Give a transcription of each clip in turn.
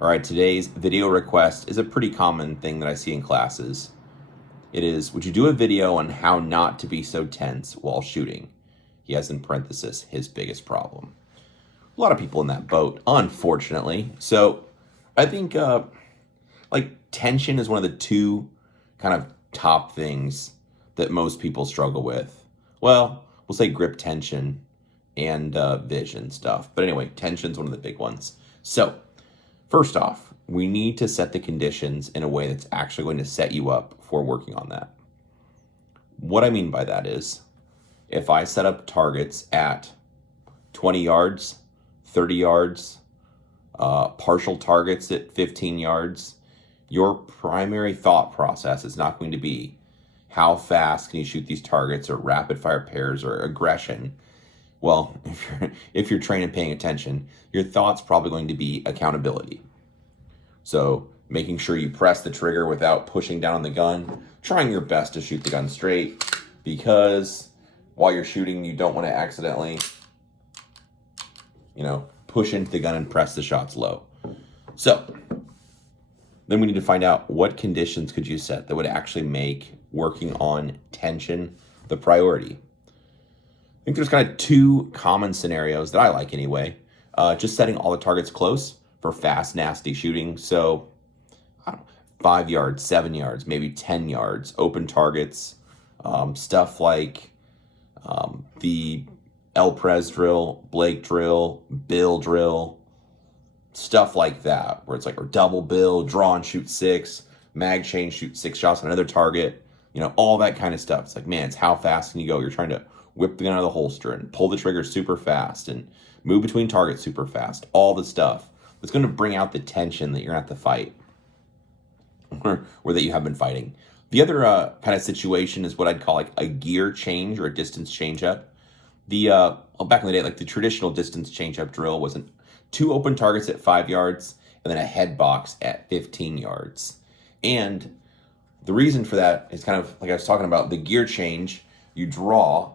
All right, today's video request is a pretty common thing that I see in classes. It is, would you do a video on how not to be so tense while shooting? He has in parenthesis his biggest problem. A lot of people in that boat, unfortunately. So I think tension is one of the two kind of top things that most people struggle with. Well, we'll say grip tension and vision stuff. But anyway, tension's one of the big ones. So first off, we need to set the conditions in a way that's actually going to set you up for working on that. What I mean by that is, if I set up targets at 20 yards, 30 yards, partial targets at 15 yards, your primary thought process is not going to be how fast can you shoot these targets or rapid fire pairs or aggression. Well, if you're trained and paying attention, your thought's probably going to be accountability. So making sure you press the trigger without pushing down on the gun, trying your best to shoot the gun straight, because while you're shooting, you don't want to accidentally, push into the gun and press the shots low. So then we need to find out what conditions could you set that would actually make working on tension the priority. I think there's kind of two common scenarios that I like anyway. Just setting all the targets close for fast, nasty shooting. So, 5 yards, 7 yards, maybe 10 yards, open targets, stuff like the El Prez drill, Blake drill, Bill drill, stuff like that, where it's like, or double bill, draw and shoot 6, mag chain, shoot 6 shots on another target, all that kind of stuff. It's like, man, it's how fast can you go? You're trying to whip the gun out of the holster and pull the trigger super fast and move between targets super fast. All the stuff that's going to bring out the tension that you're going to have to fight or that you have been fighting. The other kind of situation is what I'd call like a gear change or a distance change up. Back in the day, like the traditional distance change up drill was 2 open targets at 5 yards and then a head box at 15 yards. And the reason for that is kind of like I was talking about the gear change. You draw.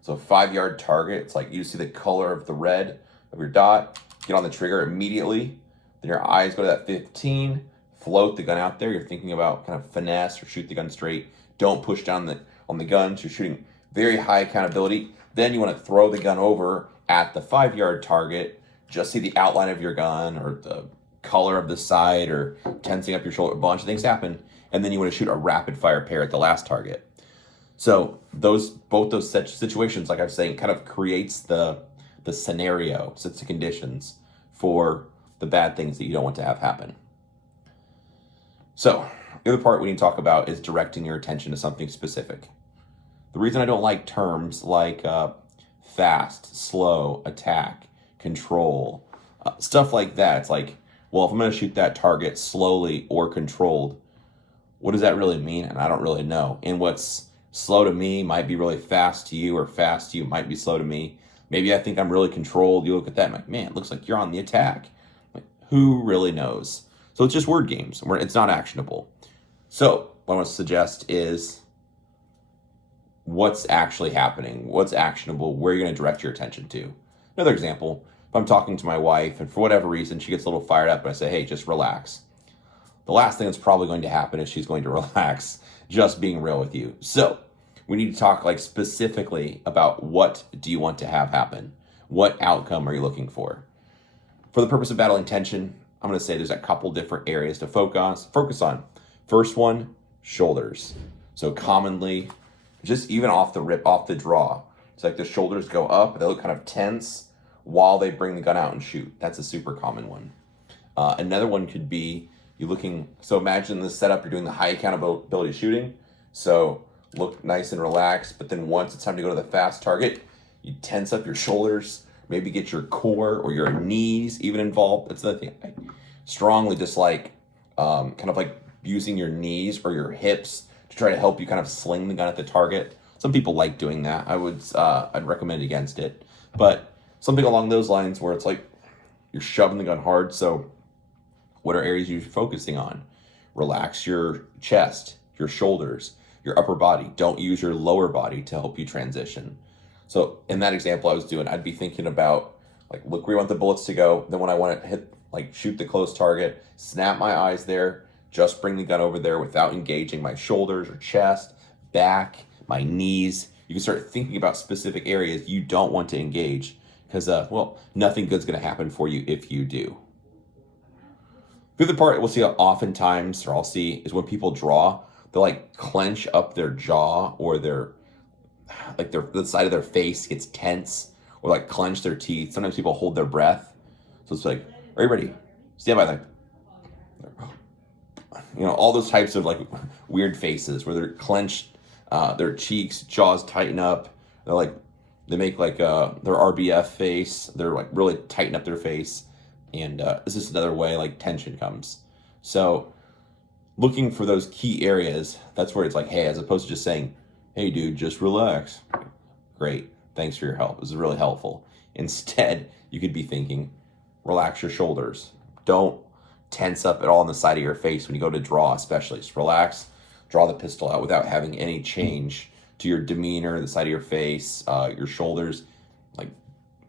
So 5-yard target, it's like you see the color of the red of your dot, get on the trigger immediately, then your eyes go to that 15, float the gun out there. You're thinking about kind of finesse or shoot the gun straight. Don't push down on the gun. So you're shooting very high accountability. Then you want to throw the gun over at the 5-yard target, just see the outline of your gun or the color of the sight or tensing up your shoulder. A bunch of things happen. And then you want to shoot a rapid fire pair at the last target. So both those situations, like I was saying, kind of creates the scenario, sets the conditions for the bad things that you don't want to have happen. So the other part we need to talk about is directing your attention to something specific. The reason I don't like terms like fast, slow, attack, control, stuff like that, it's like, well, if I'm going to shoot that target slowly or controlled, what does that really mean? And I don't really know. And what's slow to me might be really fast to you, or fast to you might be slow to me. Maybe I think I'm really controlled. You look at that and I'm like, man, it looks like you're on the attack. Like, who really knows? So it's just word games. It's not actionable. So what I want to suggest is what's actually happening, what's actionable, where you're going to direct your attention to. Another example, if I'm talking to my wife and for whatever reason she gets a little fired up and I say, hey, just relax. The last thing that's probably going to happen is she's going to relax, just being real with you. So we need to talk like specifically about what do you want to have happen? What outcome are you looking for? For the purpose of battling tension, I'm going to say there's a couple different areas to focus on. First one, shoulders. So commonly, just even off the draw, it's like the shoulders go up, they look kind of tense while they bring the gun out and shoot. That's a super common one. Another one could be so imagine the setup, you're doing the high accountability shooting. So look nice and relaxed, but then once it's time to go to the fast target, you tense up your shoulders, maybe get your core or your knees even involved. That's another thing. I strongly dislike kind of like using your knees or your hips to try to help you kind of sling the gun at the target. Some people like doing that. I'd recommend against it. But something along those lines where it's like you're shoving the gun hard. So what are areas you're focusing on? Relax your chest, your shoulders, your upper body. Don't use your lower body to help you transition. So in that example I was doing, I'd be thinking about like, look where you want the bullets to go. Then when I want to hit like shoot the close target, snap my eyes there, just bring the gun over there without engaging my shoulders or chest, back, my knees. You can start thinking about specific areas you don't want to engage because, well, nothing good's going to happen for you if you do. The other part we'll see oftentimes, or I'll see, is when people draw, they'll like clench up their jaw or the side of their face gets tense or like clench their teeth. Sometimes people hold their breath. So it's like, are you ready? Stand by, like, all those types of like weird faces where they're clenched, their cheeks, jaws tighten up. They make like their RBF face. They're like really tighten up their face. And this is another way like tension comes. So looking for those key areas, that's where it's like, hey, as opposed to just saying, hey, dude, just relax. Great. Thanks for your help. This is really helpful. Instead, you could be thinking, relax your shoulders. Don't tense up at all on the side of your face when you go to draw, especially. Just relax, draw the pistol out without having any change to your demeanor, the side of your face, your shoulders, like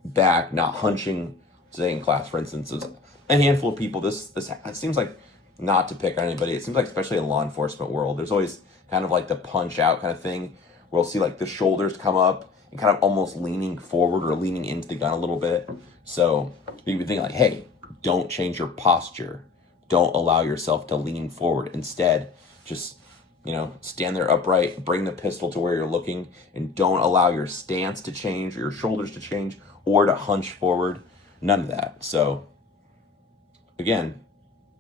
back, not hunching. Today in class, for instance, there's a handful of people. This it seems like, not to pick on anybody, it seems like especially in law enforcement world, there's always kind of like the punch out kind of thing where we'll see like the shoulders come up and kind of almost leaning forward or leaning into the gun a little bit. So you can be thinking like, hey, don't change your posture. Don't allow yourself to lean forward. Instead, just, stand there upright, bring the pistol to where you're looking, and don't allow your stance to change or your shoulders to change or to hunch forward. None of that. So again,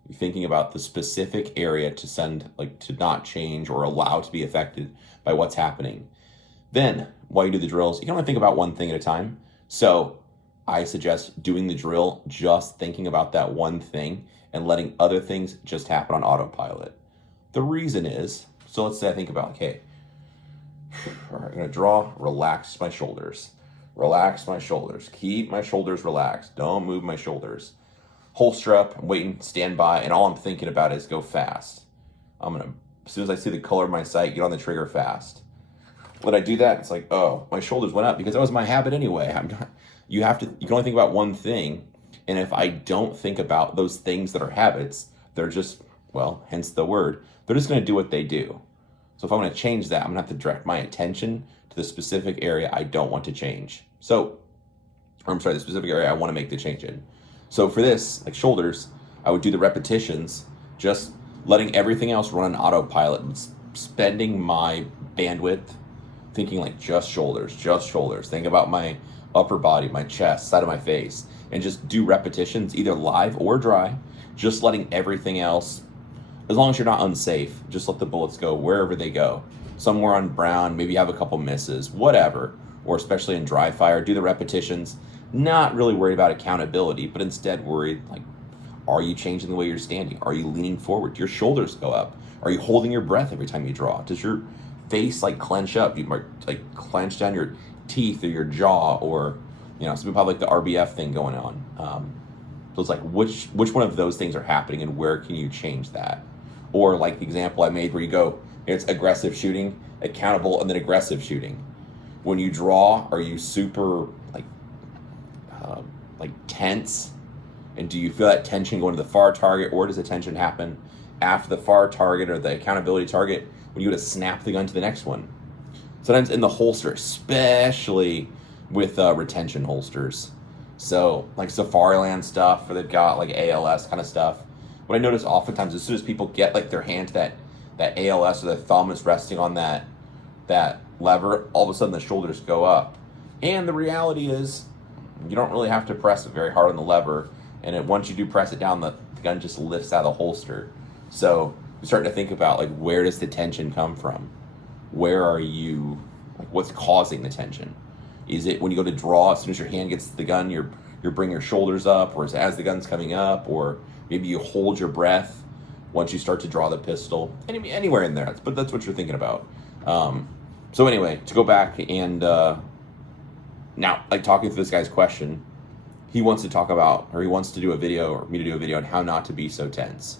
you're thinking about the specific area to not change or allow to be affected by what's happening. Then while you do the drills, you can only think about one thing at a time. So I suggest doing the drill, just thinking about that one thing and letting other things just happen on autopilot. The reason is, so let's say I think about, okay, all right, I'm going to draw, relax my shoulders. Relax my shoulders. Keep my shoulders relaxed. Don't move my shoulders. Holster up, I'm waiting, stand by, and all I'm thinking about is go fast. As soon as I see the color of my sight, get on the trigger fast. When I do that, it's like, oh, my shoulders went up because that was my habit anyway. You can only think about one thing, and if I don't think about those things that are habits, they're just, well, hence the word, they're just going to do what they do. So if I want to change that, I'm going to have to direct my attention to the specific area I don't want to change. The specific area I want to make the change in. So for this, like shoulders, I would do the repetitions, just letting everything else run on autopilot and spending my bandwidth thinking like just shoulders. Think about my upper body, my chest, side of my face, and just do repetitions, either live or dry, just letting everything else, as long as you're not unsafe, just let the bullets go wherever they go. Somewhere on brown, maybe you have a couple misses, whatever, or especially in dry fire, do the repetitions, not really worried about accountability, but instead worried, like, are you changing the way you're standing? Are you leaning forward? Do your shoulders go up? Are you holding your breath every time you draw? Does your face like clench up? You might like clench down your teeth or your jaw, or some people have like the RBF thing going on. So it's like which one of those things are happening, and where can you change that? Or like the example I made where you go, it's aggressive shooting, accountable, and then aggressive shooting. When you draw, are you super like tense? And do you feel that tension going to the far target, or does the tension happen after the far target or the accountability target when you go to snap the gun to the next one? Sometimes in the holster, especially with retention holsters. So like Safariland stuff, where they've got like ALS kind of stuff. What I notice oftentimes, as soon as people get like their hand to that ALS, or their thumb is resting on that lever, all of a sudden the shoulders go up. And the reality is, you don't really have to press it very hard on the lever, and once you do press it down, the gun just lifts out of the holster. So you start to think about like, where does the tension come from? Where are you, like, what's causing the tension? Is it when you go to draw, as soon as your hand gets to the gun, you're bringing your shoulders up, or is it as the gun's coming up, or maybe you hold your breath once you start to draw the pistol? Anywhere in there, but that's what you're thinking about. So anyway, to go back and now, like, talking through this guy's question, he wants to do a video, or me to do a video on how not to be so tense.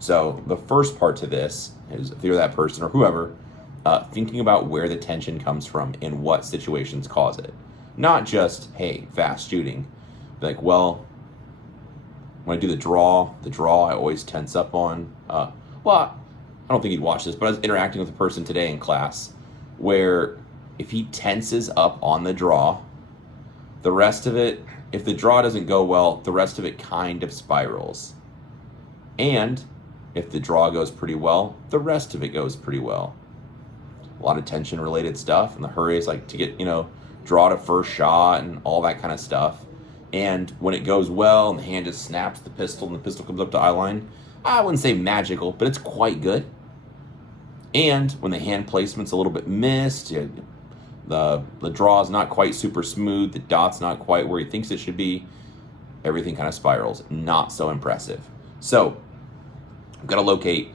So the first part to this is, if you're that person or whoever, thinking about where the tension comes from and what situations cause it. Not just, hey, fast shooting. Like, well, when I do the draw I always tense up on. Well, I don't think he'd watch this, but I was interacting with a person today in class where if he tenses up on the draw, the rest of it, if the draw doesn't go well, the rest of it kind of spirals. And if the draw goes pretty well, the rest of it goes pretty well. A lot of tension related stuff, and the hurry is like to get, draw to first shot and all that kind of stuff. And when it goes well and the hand just snaps the pistol and the pistol comes up to eye line, I wouldn't say magical, but it's quite good. And when the hand placement's a little bit missed, the draw is not quite super smooth, the dot's not quite where he thinks it should be, everything kind of spirals. Not so impressive. So I've got to locate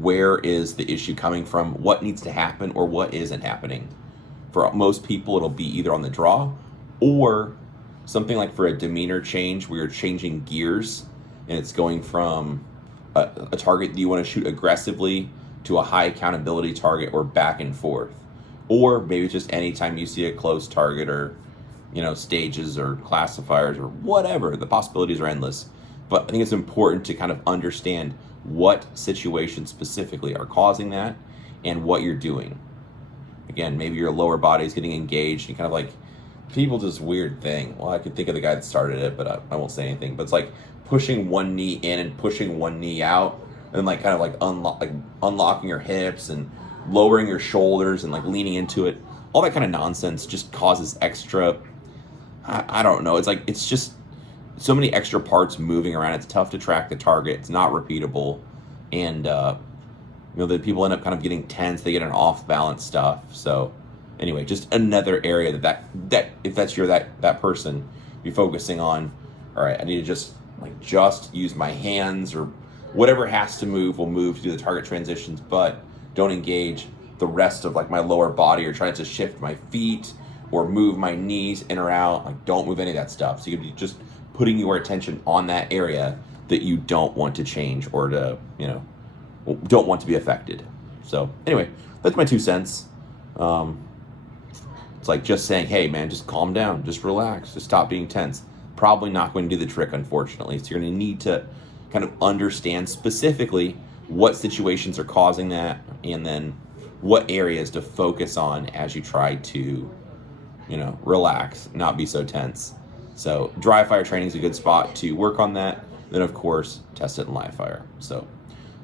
where is the issue coming from, what needs to happen, or what isn't happening. For most people, it'll be either on the draw or something like for a demeanor change where you're changing gears and it's going from a target that you want to shoot aggressively to a high accountability target, or back and forth. Or maybe just anytime you see a close target, or stages or classifiers or whatever, the possibilities are endless. But I think it's important to kind of understand what situations specifically are causing that and what you're doing. Again, maybe your lower body is getting engaged and kind of like, people do this weird thing. Well, I could think of the guy that started it, but I won't say anything. But it's like pushing one knee in and pushing one knee out, and like kind of like unlocking your hips and lowering your shoulders and like leaning into it. All that kind of nonsense just causes extra, I don't know. It's just so many extra parts moving around. It's tough to track the target. It's not repeatable. And, the people end up kind of getting tense. They get an off balance stuff. So anyway, just another area that if that's that person, be focusing on, all right, I need to just use my hands, or whatever has to move will move to do the target transitions, but don't engage the rest of like my lower body, or try to shift my feet or move my knees in or out. Like, don't move any of that stuff. So you could be just putting your attention on that area that you don't want to change, or to, don't want to be affected. So anyway, that's my 2 cents. It's like just saying, hey man, just calm down, just relax, just stop being tense. Probably not going to do the trick, unfortunately. So you're going to need to kind of understand specifically what situations are causing that, and then what areas to focus on as you try to, relax, not be so tense. So dry fire training is a good spot to work on that. Then of course, test it in live fire. So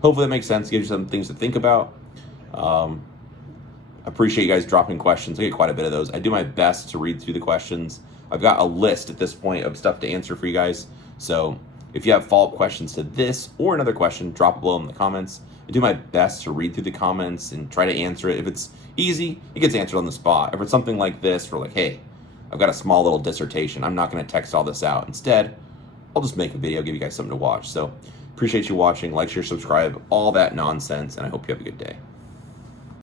hopefully that makes sense, gives you some things to think about. Appreciate you guys dropping questions. I get quite a bit of those. I do my best to read through the questions. I've got a list at this point of stuff to answer for you guys. So if you have follow-up questions to this or another question, drop it below in the comments. I do my best to read through the comments and try to answer it. If it's easy, it gets answered on the spot. If it's something like this, where like, hey, I've got a small little dissertation, I'm not going to text all this out. Instead, I'll just make a video, give you guys something to watch. So appreciate you watching. Like, share, subscribe, all that nonsense, and I hope you have a good day.